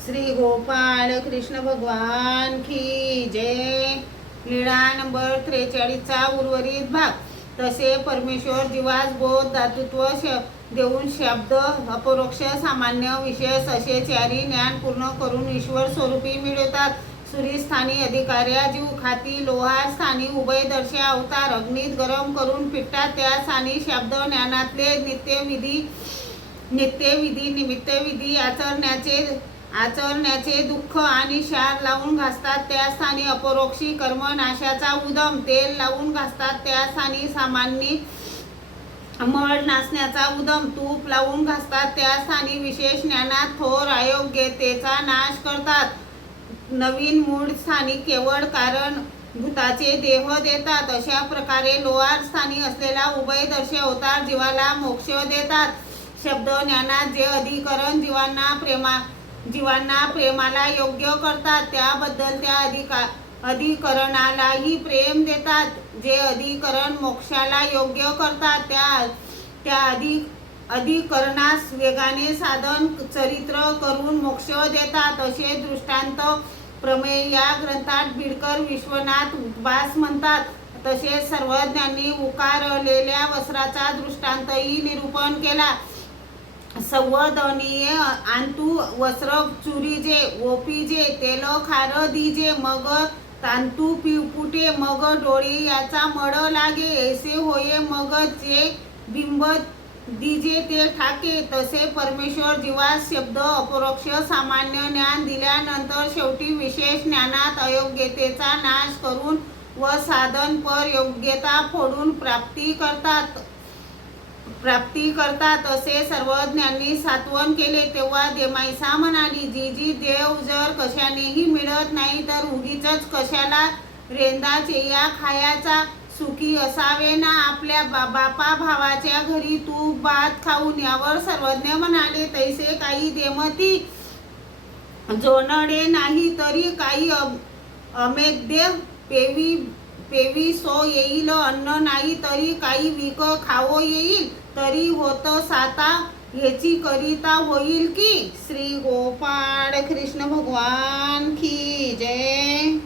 श्री गोपाल कृष्ण भगवान की जय। लीळा नंबर 43 चा उर्वरित भाग। तसे परमेश्वर जीवास बोध दातृत्व देऊन शब्द अपरोक्ष सामान्य विशेष असे चारी ज्ञान पूर्ण करून ईश्वर स्वरूपी मिळवतात। सूर्य स्थानी अधिकार्या जीव खाती लोहार स्थानी उभयदर्शी अवतार अग्नीत गरम करून पिटतात त्या स्थानी शब्द ज्ञानातले नित्यविधी निमित्तविधी आचरण्याचे दुःख आणि क्षार लावून घासतात त्या स्थानी अपरोक्षी कर्म नाशाचा उदम तेल लावून घासतात त्या स्थानी सामान्य मळ नासण्याचा उदम तूप लावून घासतात त्या स्थानी विशेष ज्ञानात थोर अयोग्यतेचा नाश करतात। नवीन मूळ स्थानी केवळ कारण भूताचे देह देतात। अशा प्रकारे लोहार स्थानी असलेला उभयदर्शी अवतार जीवाला मोक्ष देतात। शब्द ज्ञानात जे अधिकरण जीवांना प्रेमाला योग्य करतात त्याबद्दल त्या अधिकरणालाही प्रेम देतात। जे अधिकरण मोक्षाला योग्य करतात त्या अधिकरणास वेगाने साधन चरित्र करून मोक्ष देतात। असे दृष्टांत प्रमेय या ग्रंथात बिडकर विश्वनाथ उद्भास म्हणतात। तसेच सर्वज्ञांनी उकारलेल्या वस्त्राचा दृष्टांतही निरूपण केला। संवदनीय आंतू वस्त्र चुरीजे ओपीजे तेल खार दीजे मग तांतू पिवपुटे मग डोळे याचा मड लागे ऐसे होये मग जे बिंब दीजे ते ठाके। तसे परमेश्वर जीवास शब्द अपरोक्ष सामान्य ज्ञान दिल्यानंतर शेवटी विशेष ज्ञानात अयोग्यतेचा नाश करून व साधन पर योग्यता फोडून प्राप्ती करतात असे सर्वज्ञांनी सात्वन केले। तेव्हा देमाईसा म्हणाली, जी देव जर कशानेही मिळत नाही तर उगीचच कशाला रेंदा चेया खायाचा, सुखी असावे ना आपल्या बापा भावाच्या घरी तूप भात खाऊन। यावर सर्वज्ञ म्हणाले, तैसे काही देमती जोनडे नाही तरी काही अमेद्य पेवी सो येईल, अन्न नाही तरी काही विक खावो येईल, तरी होत साता ह्याची करिता होईल की। श्री गोपाळ कृष्ण भगवान की जय।